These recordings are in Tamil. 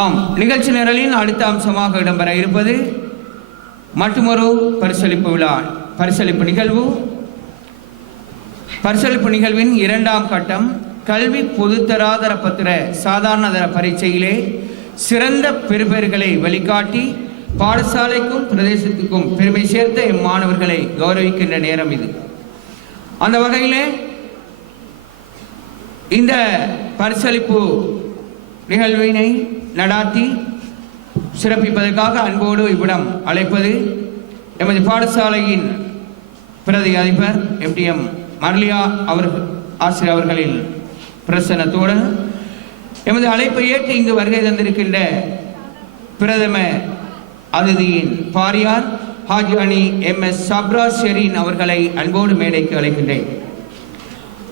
ஆம், நிகழ்ச்சி நிரலின் அடுத்த அம்சமாக இடம்பெற இருப்பது மற்றுமொரு பரிசளிப்பு விழா. பரிசளிப்பு நிகழ்வின் இரண்டாம் கட்டம் கல்வி பொதுத்தராதர பத்திர சாதாரணதர பரீட்சையிலே சிறந்த பெறுபேறுகளை வழிகாட்டி பாடசாலைக்கும் பிரதேசத்துக்கும் பெருமை சேர்த்த இம்மாணவர்களை கௌரவிக்கின்ற நேரம் இது. அந்த வகையிலே இந்த பரிசளிப்பு நிகழ்வினை நடாத்தி சிறப்பிப்பதற்காக அன்போடு இவ்விடம் அழைப்பது எமது பாடசாலையின் பிரதி அதிபர் MTM மர்லியா ஆசிரியர் அவர்களின் பிரசன்னத்தோடு எமது அழைப்பை ஏற்று இங்கு வருகை தந்திருக்கின்ற பிரதம அதிதியின் பாரியார் ஹாஜி MS சப்ரா ஷெரீன் அவர்களை அன்போடு மேடைக்கு அழைக்கின்றேன்.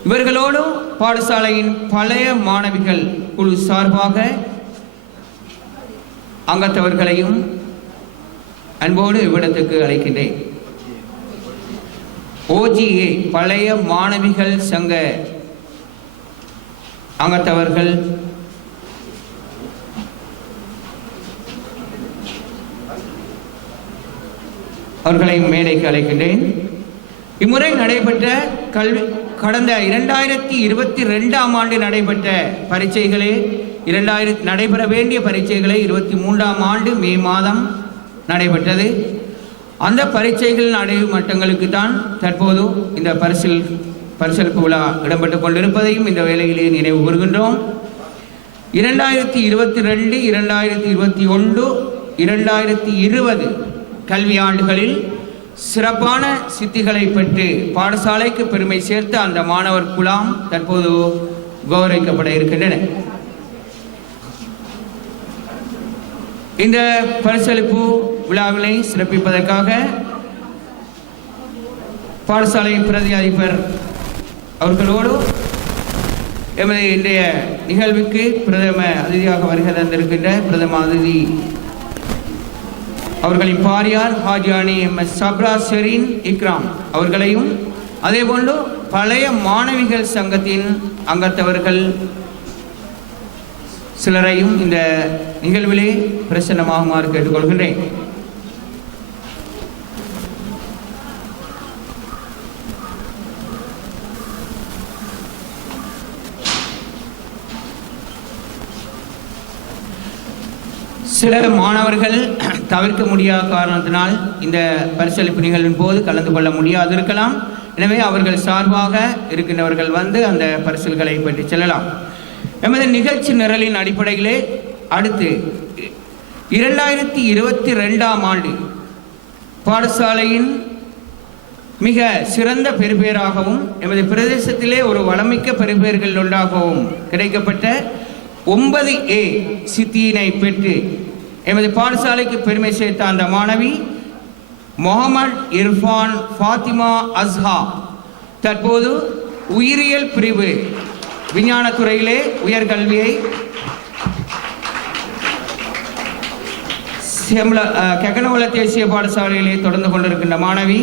இவர்களோடு பாடசாலையின் பழைய மாணவிகள் குழு சார்பாக அங்கத்தவர்களையும் அன்போடு இவ்விடத்துக்கு அழைக்கின்றேன். OGA பழைய மாணவிகள் சங்க அங்கத்தவர்கள் அவர்களை மேடைக்கு அழைக்கின்றேன். இம்முறை நடைபெற்ற கடந்த 2022ஆம் ஆண்டு நடைபெற்ற பரீட்சைகளே நடைபெற வேண்டிய பரீட்சைகளை 23ஆம் ஆண்டு மே மாதம் நடைபெற்றது. அந்த பரீட்சைகள் அடைவு மட்டங்களுக்கு தான் தற்போது இந்த பரிசளிப்பு விழா இடம்பெற்றுக் கொண்டிருப்பதையும் இந்த வேளையிலே நினைவு கூறுகின்றோம். 2022, 2021, 2020 கல்வியாண்டுகளில் சிறப்பான சித்திகளை பெற்று பாடசாலைக்கு பெருமை சேர்த்து அந்த மாணவர் குழாம் தற்போது கௌரவிக்கப்பட இருக்கின்றன. இந்த பரிசளிப்பு விழாவினை சிறப்பிப்பதற்காக பாடசாலையின் பிரதி அதிபர் அவர்களோடு எமது இன்றைய நிகழ்வுக்கு பிரதம அதிதியாக வருகை தந்திருக்கின்ற பிரதம அதிதி அவர்களின் பாரியார் ஹாஜி MS சப்ரா ஷெரீன் இக்ராம் அவர்களையும் அதேபோன்று பழைய மாணவிகள் சங்கத்தின் அங்கத்தவர்கள் சிலரையும் இந்த நிகழ்விலே பிரசன்னமாகுமாறு கேட்டுக்கொள்கின்றேன். சில மாணவர்கள் தவிர்க்க முடியாத காரணத்தினால் இந்த பரிசளிப்பு நிகழ்வின் போது கலந்து கொள்ள முடியாது இருக்கலாம். எனவே அவர்கள் சார்பாக இருக்கின்றவர்கள் வந்து அந்த பரிசல்களை பெற்று செல்லலாம். எமது நிகழ்ச்சி நிரலின் அடிப்படையிலே அடுத்து 2022ஆம் ஆண்டு பாடசாலையின் மிக சிறந்த பெறுபேறாகவும் எமது பிரதேசத்திலே ஒரு வளமிக்க பெறுபேறுகள் ஒன்றாகவும் கிடைக்கப்பட்ட 9A சித்தியினை பெற்று எமது பாடசாலைக்கு பெருமை சேர்த்த அந்த மாணவி முகமது இர்ஃபான் ஃபாத்திமா அஸ்ஹா தற்போது உயிரியல் பிரிவு விஞ்ஞானத்துறையிலே உயர்கல்வியை கெகனவல தேசிய பாடசாலையிலே தொடர்ந்து கொண்டிருக்கின்ற மாணவி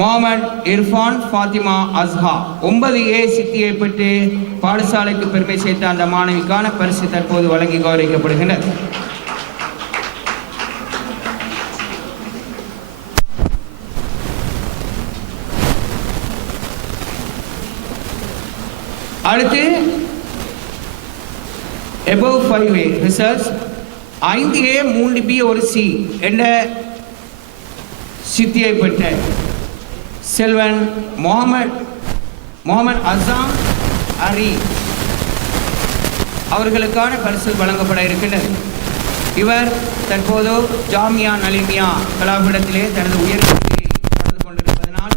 முகமது இர்ஃபான் ஃபாத்திமா அஸ்ஹா 9A சித்தியை பெற்று பாடசாலைக்கு பெருமை சேர்த்த அந்த மாணவிக்கான பரிசு தற்போது வழங்கி கௌரவிக்கப்படுகின்றது. அடுத்து above 5A research 5A 3B 1C என்ற சித்தியை பெற்ற செல்வன் முகமது அசாம் அரி அவர்களுக்கான பரிசு வழங்கப்பட இருக்கின்றது. இவர் தற்போது ஜாமியா நலிமியா கலாபீடத்திலே தனது உயர்கல்வியை தொடர்ந்து கொண்டிருப்பதனால்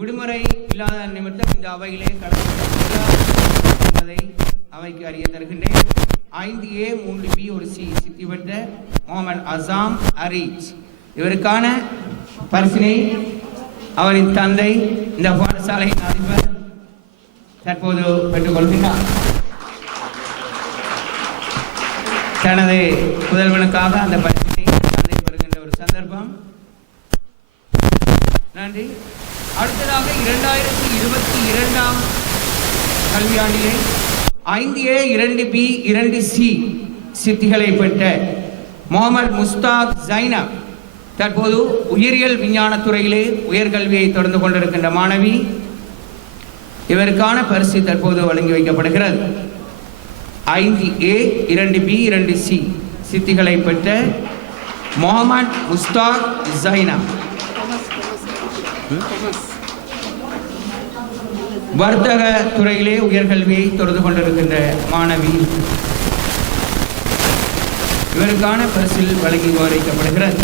விடுமுறை இல்லாத நிமித்தம் இந்த அவையிலே கலந்து என்பதை அவைக்கு அறிய தருகின்றேன். 5A 3B 1C சித்தி பெற்ற முகமது அசாம் அரீஜ் இவருக்கான பரிசினை அவரின் தந்தை இந்த பாடசாலையின் அதிபர் தற்போது பெற்றுக் கொள்கின்றார். தனது புதல்வனுக்காக அந்த பரிசினை தந்தை பெறுகின்ற ஒரு சந்தர்ப்பம். நன்றி. அடுத்ததாக 2022ஆம் கல்வியாண்டிலே 5A 2B 2C சித்திகளை பெற்ற முகமது முஸ்தாக் ஜைனப் தற்போது உயிரியல் விஞ்ஞான துறையிலே உயர்கல்வியை தொடர்ந்து கொண்டிருக்கின்ற மாணவி. இவருக்கான பரிசு தற்போது வழங்கி வைக்கப்படுகிறது. 5A 2B 2C சித்திகளை பெற்ற முகமது முஸ்தாக் ஜைனப். வர்த்தக துறையிலே உயர்கல்வியை தொடர்ந்து கொண்டிருக்கின்ற மாணவி. இவருக்கான பரிசில் வழங்கி கௌரவிக்கப்படுகிறது.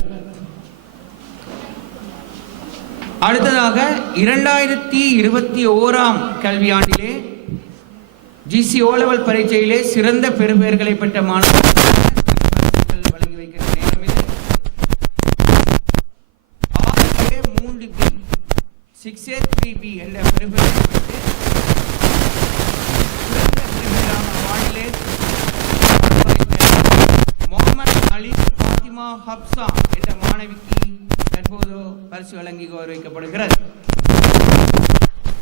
அடுத்ததாக 2021ஆம் கல்வியாண்டிலே GC O-level பரீட்சையிலே சிறந்த பெறுபேறுகளை பெற்ற மாணவர்கள் வழங்கி வைக்கிற நேரம் இது. 6A 3B 6A 3B என்ற பெறுபேறை பெற்று சிறந்த பெறுபேறான வானிலே முகமது அலி ஃபாத்திமா ஹப்சா என்ற மாணவிக்கு தற்போது பரிசு வழங்கி கௌரவிக்கப்படுகிறது.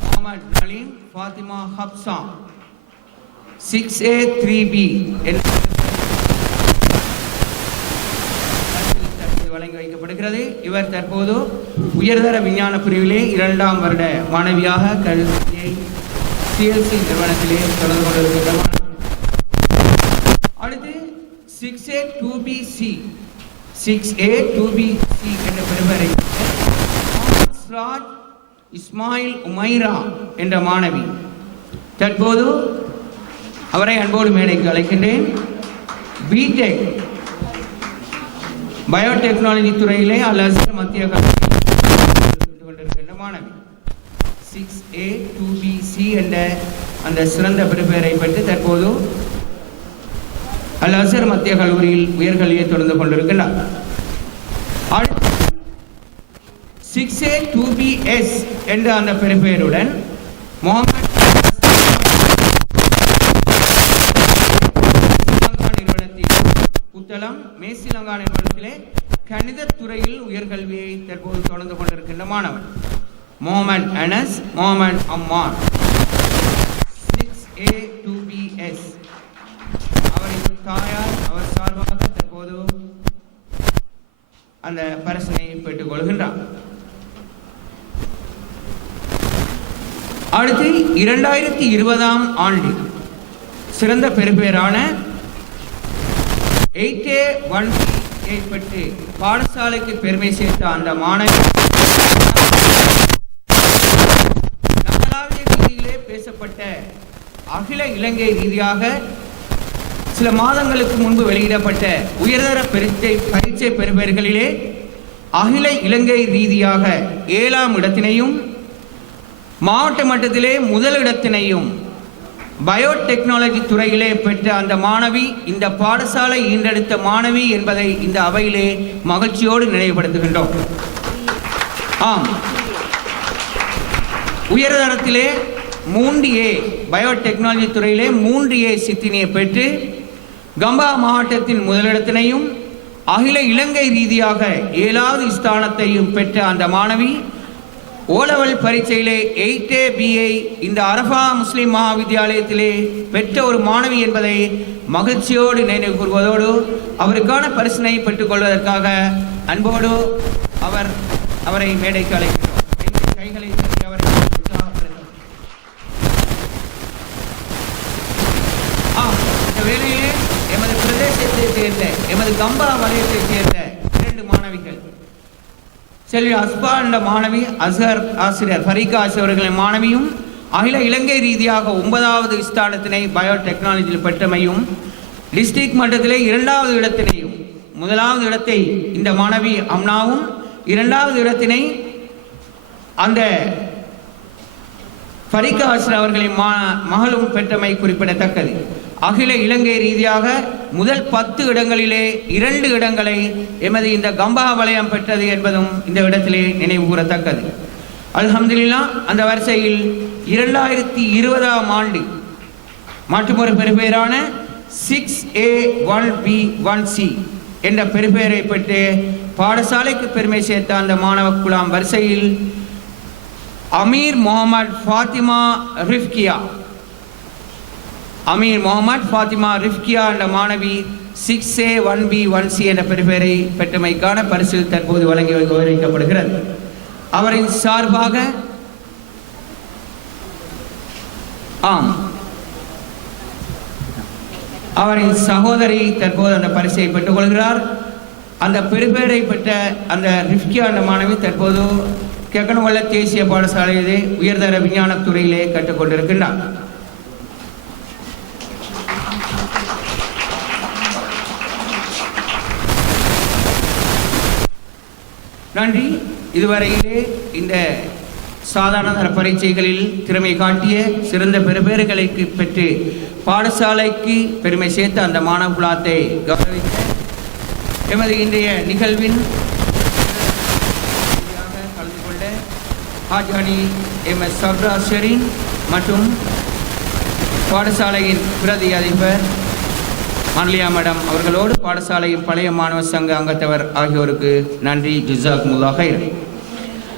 முகமது அலி ஃபாத்திமா ஹப்சா 6A 3B வழங்கி வைக்கப்படுகிறது. இவர் தற்போது உயர்தர விஞ்ஞான பிரிவிலே 2ஆம் வருட மாணவியாக கல்வியை CLC நிறுவனத்திலே தொடர்ந்து கொண்டிருக்கிறார். அடுத்து 6A 2BC 6A 2BC என்ற பெறுபேறை இஸ்மாயில் உமைரா என்ற மாணவி. தற்போது அவரை அன்போடு மேடைக்கு அழைக்கின்றேன். பிடெக் பயோடெக்னாலஜி துறையிலே அல்-அஸ்ஹர் மத்திய கொண்டிருக்கின்ற மாணவி. 6A 2BC என்ற அந்த சிறந்த பெறுபேறை பெற்று தற்போது அல்-அஸ்ஹர் மத்திய கல்லூரியில் உயர்கல்வியை தொடர்ந்து கொண்டிருக்கின்றார். 6A 2BS என்ற அந்த பெறுபேருடன் முகமது மேசிலங்கா நிறுவனத்திலே கணித துறையில் உயர்கல்வியை தற்போது தொடர்ந்து கொண்டிருக்கின்ற மாணவன் முகமது அனஸ் முகமது அம்மார். 6A 2BS அவரின் தாயார் அவர் சார்பாக தற்போது அந்த பரிசினை பெற்றுக் கொள்கின்றார். அடுத்து 2020ஆம் ஆண்டு சிறந்த பெறுபேறான 8A 1B பெற்று பாடசாலைக்கு பெருமை சேர்த்த அந்த மாணவி நாடளாவிய ரீதியிலே பேசப்பட்ட அகில இலங்கை ரீதியாக சில மாதங்களுக்கு முன்பு வெளியிடப்பட்ட உயர்தர பரீட்சை பெறுபேறுகளிலே அகில இலங்கை ரீதியாக 7ஆம் இடத்தினையும் மாவட்ட மட்டத்திலே முதல் இடத்தினையும் பயோடெக்னாலஜி துறையிலே பெற்ற அந்த மாணவி இந்த பாடசாலை ஈன்றெடுத்த மாணவி என்பதை இந்த அவையிலே மகிழ்ச்சியோடு நினைவுபடுத்துகின்றோம். ஆம், உயர்தரத்திலே 3A பயோடெக்னாலஜி துறையிலே 3A சித்தினியை பெற்று கம்பா மாவட்டத்தின் முதலிடத்தினையும் அகில இலங்கை ரீதியாக 7வது ஸ்தானத்தையும் பெற்ற அந்த மாணவி ஓலவல் பரீட்சையிலே 8A இந்த அரஃபா முஸ்லிம் மகாவித்யாலயத்திலே பெற்ற ஒரு மாணவி என்பதை மகிழ்ச்சியோடு நினைவு கூறுவதோடு அவருக்கான பரிசினை பெற்றுக் கொள்வதற்காக அன்போடு அவரை மேடைக்கு அழைக்கிறோம். கைகளை தட்டி அவரை இந்த வேளையிலே எமது பிரதேசத்தை சேர்ந்த எமது கம்பா வலயத்தை சேர்ந்த 2 மாணவிகள் செல்வி அஸ்பா என்ற மாணவி அஸ்ஹர் ஆசிரியர் ஃபரீகா அவர்களின் மாணவியும் அகில இலங்கை ரீதியாக 9வது ஸ்தானத்தினை பயோடெக்னாலஜியில் பெற்றமையும் டிஸ்ட்ரிக்ட் மட்டத்திலே 2வது இடத்தினையும் 1வது இடத்தை இந்த மாணவி அம்னாவும் 2வது இடத்தினை அந்த ஃபரீகா அவர்களின் மகளும் பெற்றமை குறிப்பிடத்தக்கது. அகில இலங்கை ரீதியாக முதல் 10 இடங்களிலே 2 இடங்களை எமது இந்த கம்பா வலயம் பெற்றது என்பதும் இந்த இடத்திலே நினைவு கூறத்தக்கது. அல்ஹம்துலில்லாஹ், அந்த வரிசையில் 2020ஆம் ஆண்டு மற்றொரு பெறுபேரான 6A 1B 1C என்ற பெறுபேரை பெற்று பாடசாலைக்கு பெருமை சேர்த்த அந்த மாணவ குழாம் வரிசையில் அமீர் முகமது ஃபாத்திமா ரிஃப்கியா அமீர் முகமது ஃபாத்திமா ரிஃப்கியா என்ற மாணவி 6A 1B 1C என்ற பெறுபேரை பெற்றமைக்கான பரிசில் தற்போது வழங்கி கௌரவிக்கப்படுகிறது. அவரின் சார்பாக அவரின் சகோதரி தற்போது அந்த பரிசை பெற்றுக் கொள்கிறார். அந்த பெறுபேரை பெற்ற அந்த ரிஃப்கியா என்ற மாணவி தற்போது கெக்கனவல்ல தேசிய பாடசாலையிலே உயர்தர விஞ்ஞானத் துறையிலே கற்றுக்கொண்டிருக்கின்றார். நன்றி. இதுவரையிலே இந்த சாதாரண தர பரீட்சைகளில் திறமை காட்டிய சிறந்த பெறுபேறுகளை பெற்று பாடசாலைக்கு பெருமை சேர்த்த அந்த மாணவ குலாத்தை கௌரவிக்க எமது இன்றைய நிகழ்வின் கலந்து கொண்ட ஹாஜானி MS சப்ரா ஷெரீன் மற்றும் பாடசாலையின் பிரதி அதிபர் மன்லியா மேடம் அவர்களோடு பாடசாலையின் பழைய மாணவர் சங்க அங்கத்தவர் ஆகியோருக்கு நன்றி. ஜஸாக்குமுல்லாஹ் ஹைரன்.